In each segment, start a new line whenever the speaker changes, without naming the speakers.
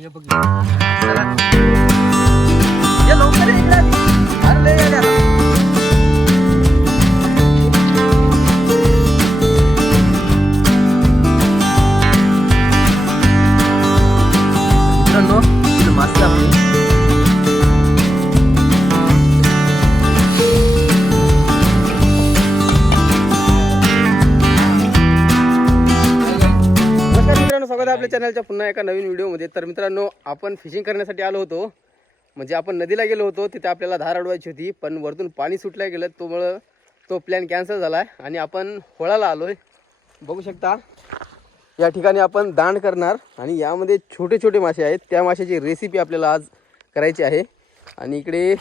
ये बघ स्वागत आहे आपल्या चॅनलच्या पुन्हा एका नवीन व्हिडिओमध्ये तर मित्रांनो आपण फिशिंग करण्यासाठी आलो होतो. म्हणजे आपण नदीला गेलो होतो तिथे आपल्याला धार अडवायची होती पण वरतून पाणी सुटल्या गेलं तोमुळं तो प्लॅन कॅन्सल झाला आहे आणि आपण होळाला आलो आहे बघू शकता या ठिकाणी आपण दांड करणार आणि यामध्ये छोटे छोटे मासे आहेत. त्या माशाची रेसिपी आपल्याला आज करायची आहे. आणि इकडे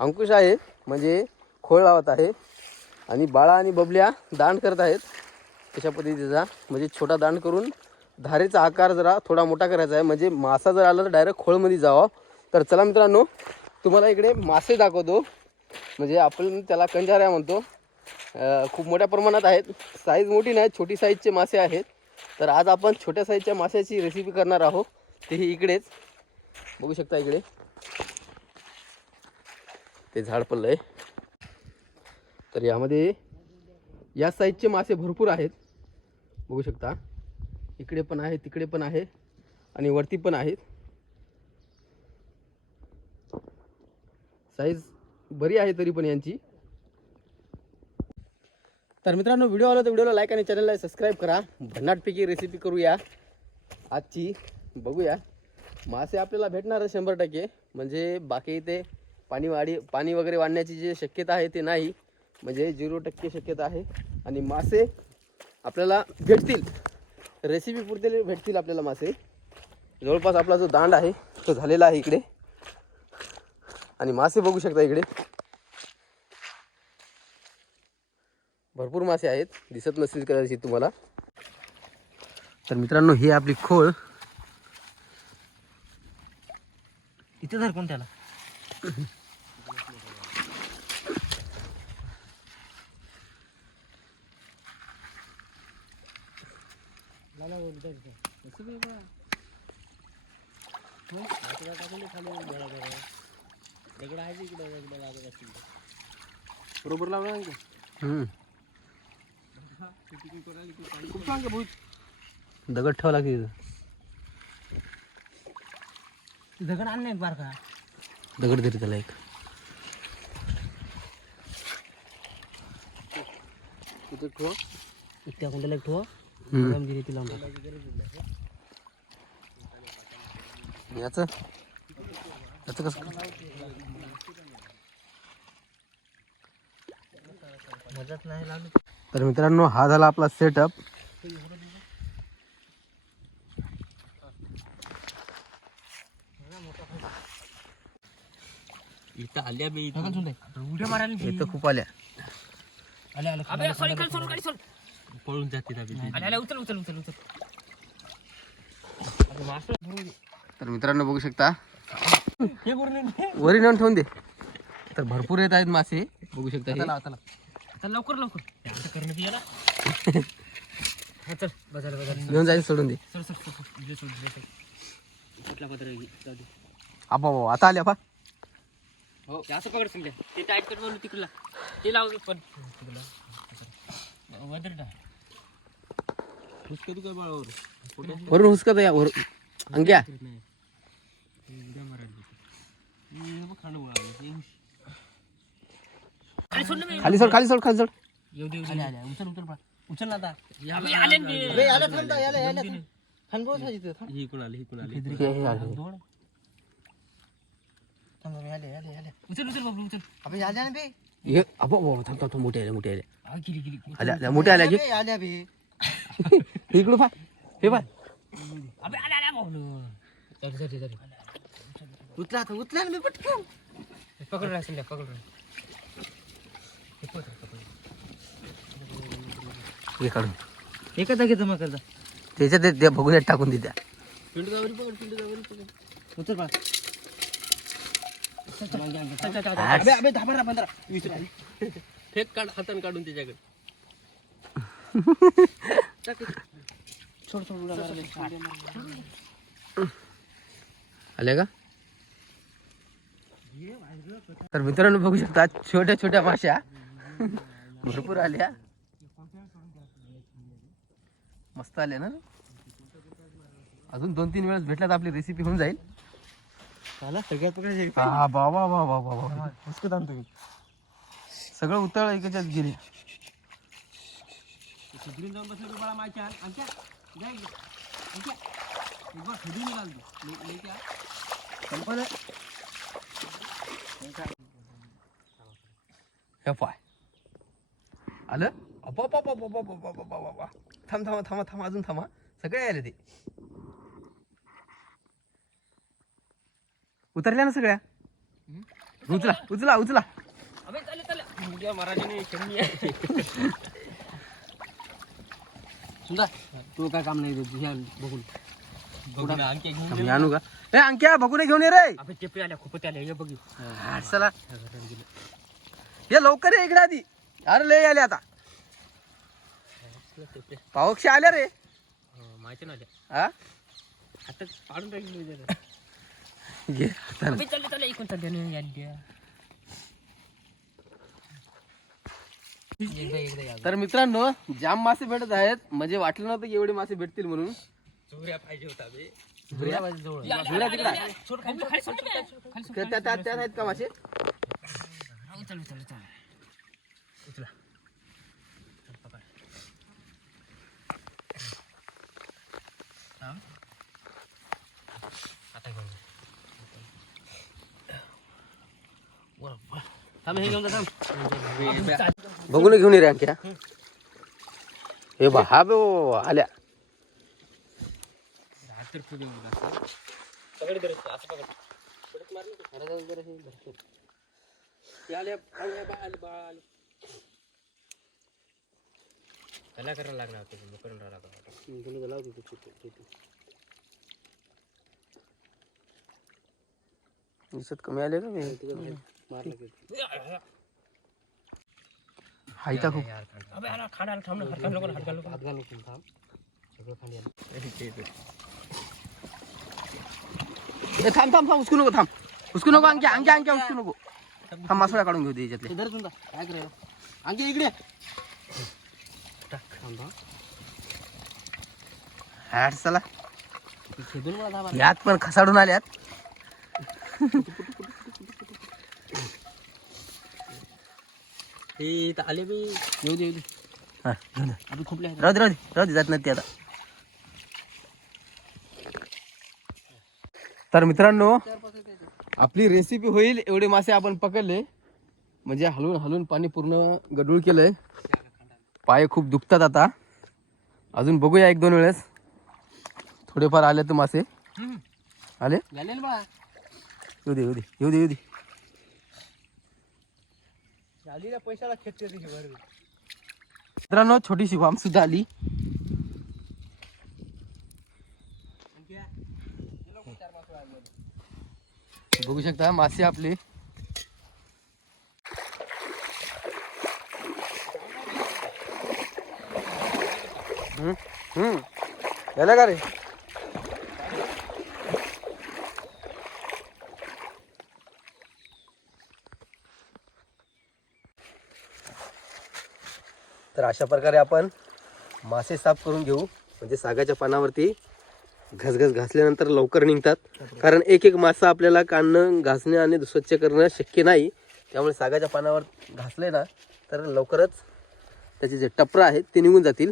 अंकुश आहे म्हणजे खोळ लावत आहे. आणि बाळा आणि बबल्या दांड करत आहेत. अशा पद्धतीचा म्हणजे छोटा दांड करून धारेचा आकार जरा थोडा मोठा करायचा आहे. म्हणजे मासा जर आला तर डायरेक्ट खोळमध्ये जावा. तर चला मित्रांनो तुम्हाला इकडे मासे दाखवतो. म्हणजे आपण त्याला कंजाऱ्या म्हणतो. खूप मोठ्या प्रमाणात आहेत. साईज मोठी नाही छोटी साईजचे मासे आहेत. तर आज आपण छोट्या साईजच्या माशाची रेसिपी करणार आहोत. तेही इकडेच. बघू शकता इकडे. ते झाड पडलं आहे तर यामध्ये या साईजचे मासे भरपूर आहेत. बघू शकता. इकडे पण आहे तिकडे पण आहे आणि वरती पण आहेत. साईज बरी आहे तरी पण यांची. तर मित्रांनो व्हिडिओ आला तर व्हिडिओला लाईक आणि चॅनलला सबस्क्राईब करा. भन्नाटपैकी रेसिपी करूया. आजची बघूया. मासे आपल्याला भेटणार शंभर टक्के. म्हणजे बाकी ते पाणी वाढी पाणी वगैरे वाढण्याची जी शक्यता आहे ते नाही. म्हणजे झिरो टक्के शक्यता आहे. आणि मासे आपल्याला भेटतील. रेसिपी पुरते भेटतील आपल्याला मासे. जवळपास आपला जो दांड आहे तो झालेला आहे इकडे. आणि मासे बघू शकता इकडे. भरपूर मासे आहेत दिसत नसतील कदाचित तुम्हाला. तर मित्रांनो ही आपली खोळ.
इथे धर कोण त्याला
बरोबर लावला नाही का खूप चांगलं भूत। दगड ठेवा लागते तिथं
दगड आण नाही बारका
दगड तरी त्याला एक तिथे ठेवा।
त्या कोणत्याला एक ठेवा।
हम्म.
गमगिरी ती लावून
याचं? याचं कसं? तर मित्रांनो हा झाला आपला सेटअप
इथं आल्या बे उड्या मारायला
इथं खूप आल्या.
आले आले पळून जाते आले आले उचल उचल उचल उचल.
तर मित्रांनो बघू शकता. वरी नेऊन ठेवून दे. तर भरपूर येत आहेत मासे. बघू शकता
लवकर लवकर.
घेऊन जायचं सोडून दे. आपा बाबा आता आल्या पा
हो असं पकड समजा ते टाईट कर बोलू तिकडला. ते लाव पण. तिकडला. वदर टाक
तू काय बाळावर? वरून हुसकत या वर अंग्या. खाली सोड खाली सोड खाली सोड
येऊ दे येऊ दे उचल उचल पा उचल ना आता अबे थांब थांब हे- हे थांब उचल उचल बाबू उचल अबे ना बे
हे अबो थांब थांब थांब, मोठे आले मोठे आले.
गिरी गिरी
आल्या आल्या मोठे आल्या की
आले बे
हे पाय.
अबे बाबू चल चल चल उचला आता उचला ना बे पटकन पकड रा समजा पकड रा
हे। काढून.
एका जागी जमा करता
त्याच्यात ते- ते बघून टाकून दे त्या
पिंड जावरी पकड पिंड जावरी पकड. उचल पा अबे अबे धाबा पंधरा वीस फेक काढ हातान काढून त्याच्याकडे. छोड छोड
का? तर मित्रांनो बघू शकता छोट्या छोट्या माश्या. भरपूर आल्या. मस्त आल्या ना? अजून दोन तीन वेळेस भेटल्यात आपली रेसिपी होऊन जाईल.
सगळ्यात
हा मस्त आणतो सगळं उतळ एकाच्यात गेले.
घरून जाऊन बसलं तू मला माहिती आहे. आमच्या जाय इकडे. आमच्या एक बार खडून निघाल तू ले- ले त्या.
संपलं. हे पाय आलं थांब थांबा थांबा थांबा अजून थांबा सगळे आले ते उतरल्या ना सगळ्या उचला उचला उचला
महाराजाने तू काय काम नाही बघून
मी आणू का? ए अंक्या बघून घेऊन ये रे.
आल्या खूप आल्या हे बघ.
हा, चला. ये लवकर ये इकडे आधी. अरे लय आले आता.
टेपे
पावक्षी आल्या रे.
माहिती आल्या
हा?
आता पाडून टाकली
घे हातानं.
अबे चालले चालले इकडून चालले ना याद्या एकदा एकदा या.
तर मित्रांनो जाम मासे भेटत आहेत. म्हणजे वाटलं नव्हतं की एवढे मासे भेटतील म्हणून.
सूर्या पाहिजे होता
झुऱ्या झुऱ्या तिकडे. त्या- बघून घेऊन ये रे अंक्या हे बा हा आल्या.
असं जंगल असं पकड गरज असं पकड पडत मार नको खरं जाऊन गरज नाही ते आले आले बा आले बा आले त्याला करायला लागणार होतं मी करून राहिला होता बोलू लावतो तू तू
दिसत कमी आले का मी मारला हायता खूप
अबे यार खाडाला थांब ना हरका लोकांना हरका लोकांना हात घालू थांब सगळं खाली आलं
ए, थांब थांब थांब उचकू नको थांब. उचकू नको अंक्या अंक्या अंक्या उचकू नको. थांब मासोळ्या काढून घेऊ दे याच्यातले.
इधर सुंदर काय करायला आणखी इकडे थांब हा.
हॅट चला.
ते खेदून मला दाबा
यात पण खसाडून आल्यात.
हे इथं आले बी. येऊ दे येऊ दे.
हा, घेऊन जा.
खूप
राहू दे राहू दे. राहू दे जात नाही ते आता. तर मित्रांनो आपली रेसिपी होईल एवढे मासे आपण पकडले. म्हणजे हलवून हलवून पाणी पूर्ण गडूळ केलंय. पाय खूप दुखतात आता. अजून बघूया एक दोन वेळेस. थोडेफार आले तर मासे. आले?
बा
येऊ दे येऊ दे येऊ दे येऊ दे.
पैशाला खेळते
मित्रांनो छोटीशी वाम सुद्धा आली. बघू शकता मासे आपले. याला का रे? तर अशा प्रकारे आपण मासे साफ करून घेऊ म्हणजे सागाच्या पानावरती. घसघस घासल्यानंतर लवकर निघतात. कारण एक एक मासा आपल्याला काढणं घासणं आणि स्वच्छ करणं शक्य नाही. त्यामुळे सागाच्या पानावर घासले ना तर लवकरच त्याचे जे टपरा आहेत ते निघून जातील.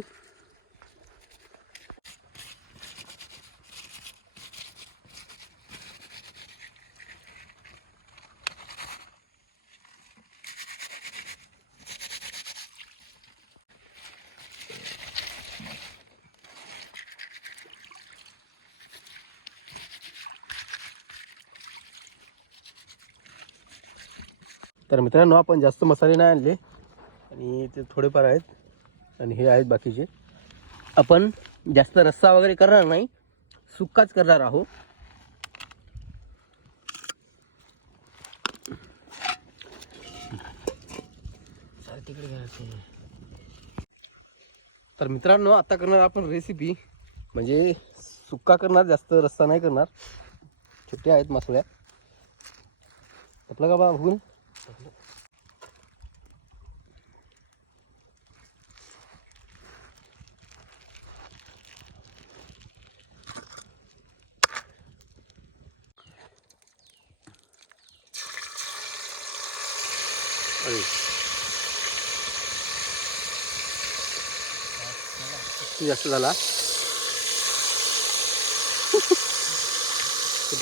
तर मित्रांनो आपण जास्त मसाले नाही आणले. आणि ते थोडेफार आहेत. आणि हे आहेत बाकीचे. आपण जास्त रस्सा वगैरे करणार नाही. सुक्काच करणार आहोत. तर मित्रांनो आता करणार आपण रेसिपी म्हणजे सुक्का करणार जास्त रस्सा नाही करणार. छोटे आहेत मासोळ्या. आपलं का बा बघून अरे किती जास्त झाला ते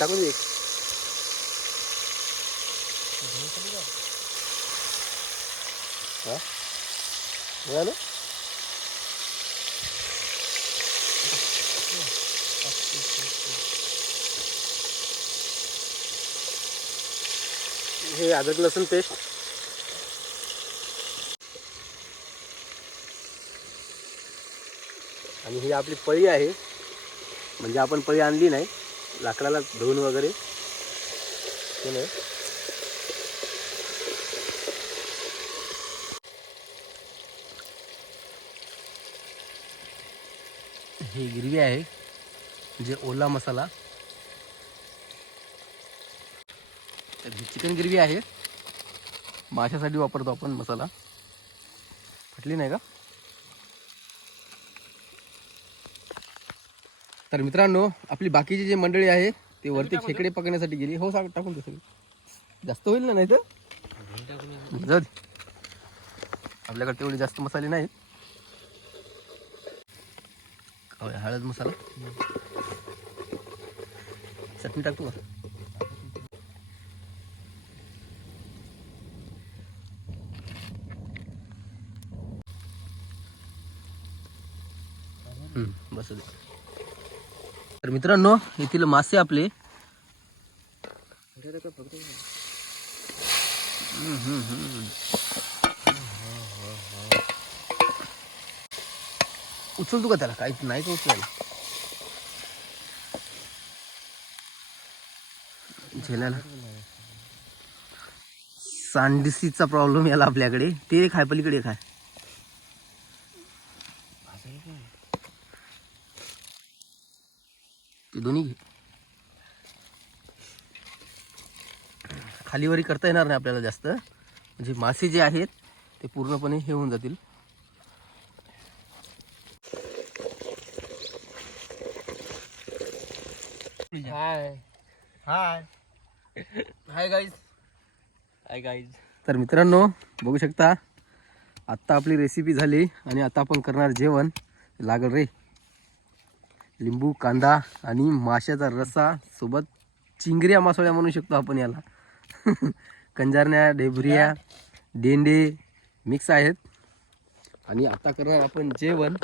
हे अदरक लसूण पेस्ट आणि ही आपली पळी आहे. म्हणजे आपण पळी आणली नाही. लाकडाला धुवून वगैरे. ही गिरवी आहे म्हणजे ओला मसाला. तर ही चिकन गिरवी आहे. माशासाठी वापरतो आपण मसाला. फटली नाही का? तर मित्रांनो आपली बाकीची जी मंडळी आहे ते वरती खेकडे पकडण्यासाठी गेली. हो सांग टाकून तसं जास्त होईल ना नाही तर. आपल्याकडे तेवढे जास्त मसाले नाहीत. काय, हळद मसाला. चटणी टाकतो का? हम्म, बसू दे तर मित्रांनो येथील मासे आपले. हम्म, हम्म, हम्म. उचलतो का त्याला? काही नाही का उचलायला. झेलायला. सांडिसीचा प्रॉब्लेम याला आपल्याकडे. ते खाय पलीकडे खाय ते दोन्ही घे. खालीवरी करता येणार नाही आपल्याला जास्त. म्हणजे मासे जे आहेत ते पूर्णपणे हे होऊन जातील.
हाय हाय हाय गाईज हाय गाईज
तर मित्रांनो बघू शकता आत्ता आपली रेसिपी झाली आणि आता आपण करणार जेवण. लागल रे. लिंबू कांदा आणि माशाचा रस्सा सोबत चिंगऱ्या मासोळ्या म्हणू शकतो आपण याला. कंजारण्या डेबरिया डेंडे मिक्स आहेत. आणि आता करणार आपण जेवण.